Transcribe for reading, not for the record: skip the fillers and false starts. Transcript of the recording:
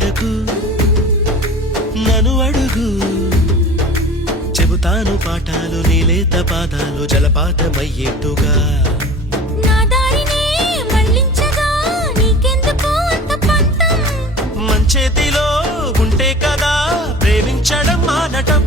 పడకు నన్ను అడుగు చెబుతాను పాఠాలు నీలేత పాదాలు జలపాతమయ్యేట్టుగా మంచేతిలో ఉంటే కదా ప్రేమించడం మానటం